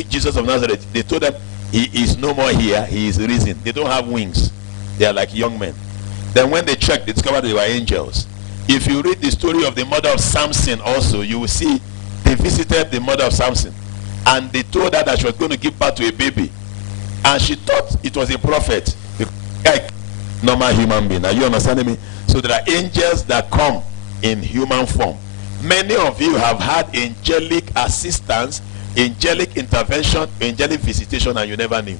see Jesus of Nazareth. They told them, he is no more here, he is risen. They don't have wings. They are like young men. Then when they checked, they discovered they were angels. If you read the story of the mother of Samson also, you will see they visited the mother of Samson. And they told her that she was going to give birth to a baby. And she thought it was a prophet. Like normal human being. Are you understanding me? So there are angels that come in human form. Many of you have had angelic assistance, angelic intervention, angelic visitation, and you never knew.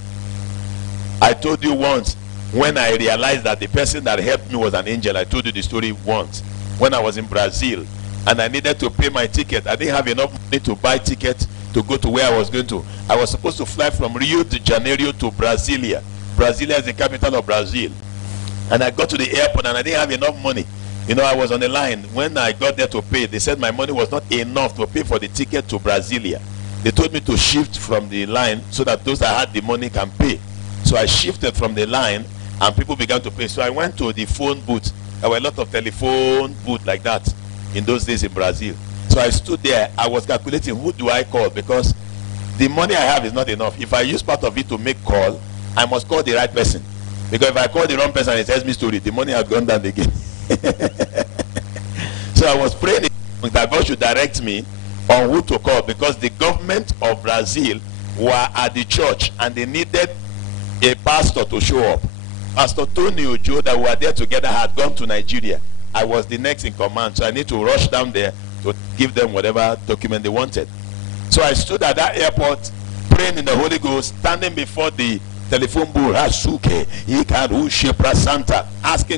I told you once, when I realized that the person that helped me was an angel. I told you the story once. When I was in Brazil, and I needed to pay my ticket. I didn't have enough money to buy ticket to go to where I was going to. I was supposed to fly from Rio de Janeiro to Brasilia. Brasilia is the capital of Brazil. And I got to the airport and I didn't have enough money. You know, I was on the line. When I got there to pay, they said my money was not enough to pay for the ticket to Brasilia. They told me to shift from the line so that those that had the money can pay. So I shifted from the line and people began to pay. So I went to the phone booth. There were a lot of telephone booths like that in those days in Brazil. So I stood there. I was calculating, who do I call? Because the money I have is not enough. If I use part of it to make call, I must call the right person. Because if I call the wrong person, it tells me story. The money has gone down again. So I was praying that God should direct me on who to call, because the government of Brazil were at the church and they needed a pastor to show up. Pastor Tony Ojo, that we were there together, had gone to Nigeria. I was the next in command, so I need to rush down there to give them whatever document they wanted. So I stood at that airport praying in the Holy Ghost, standing before the telephone booth, asking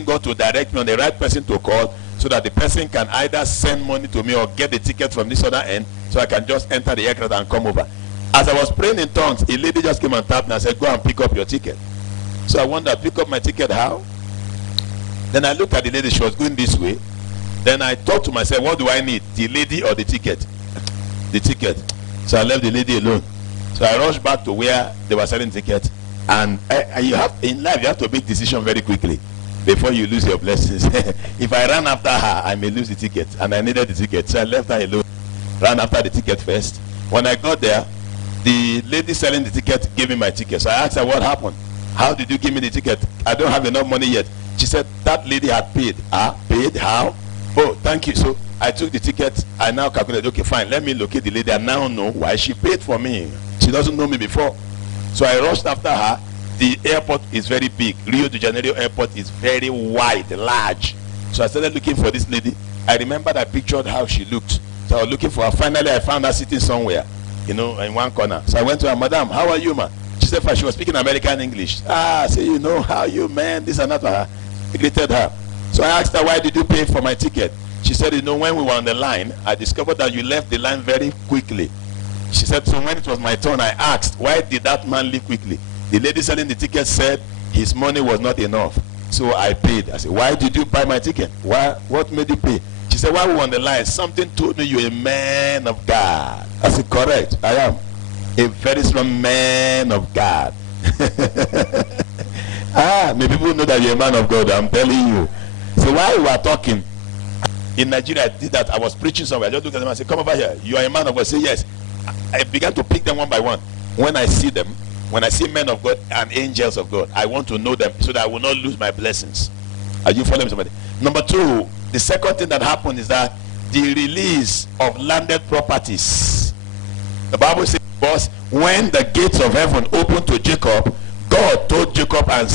God to direct me on the right person to call, so that the person can either send money to me or get the ticket from this other end, so I can just enter the aircraft and come over. As I was praying in tongues, a lady just came and tapped me and said, go and pick up your ticket. So I wondered, pick up my ticket how? Then I looked at the lady, she was going this way. Then I thought to myself, what do I need, the lady or the ticket? The ticket. So I left the lady alone. So I rushed back to where they were selling tickets. And you have, in life, you have to make decisions very quickly before you lose your blessings. If I ran after her, I may lose the ticket. And I needed the ticket. So I left her alone, ran after the ticket first. When I got there, the lady selling the ticket gave me my ticket. So I asked her, what happened? How did you give me the ticket? I don't have enough money yet. She said, that lady had paid. Paid? How? Oh, thank you. So I took the ticket. I now calculated, okay, fine. Let me locate the lady. I now know why she paid for me. She doesn't know me before. So I rushed after her. The airport is very big. Rio de Janeiro airport is very wide, large. So I started looking for this lady. I remembered I pictured how she looked. So I was looking for her. Finally, I found her sitting somewhere, you know, in one corner. So I went to her, madam, how are you, man? She said, she was speaking American English. I say, you know, how you, man, this and that. I greeted her. So I asked her, why did you pay for my ticket? She said, you know, when we were on the line, I discovered that you left the line very quickly. She said, so when it was my turn, I asked, why did that man leave quickly? The lady selling the ticket said his money was not enough. So I paid. I said, why did you buy my ticket? Why? What made you pay? She said, while we were on the line, something told me you're a man of God. I said, correct, I am. A very strong man of God. May people know that you're a man of God, I'm telling you. So while we were talking, in Nigeria, I did that. I was preaching somewhere. I just looked at them and said, come over here. You are a man of God. I said, yes. I began to pick them one by one. When I see them, when I see men of God and angels of God, I want to know them so that I will not lose my blessings. Are you following somebody? Number two, the second thing that happened is that the release of landed properties. The Bible says, when the gates of heaven opened to Jacob, God told Jacob and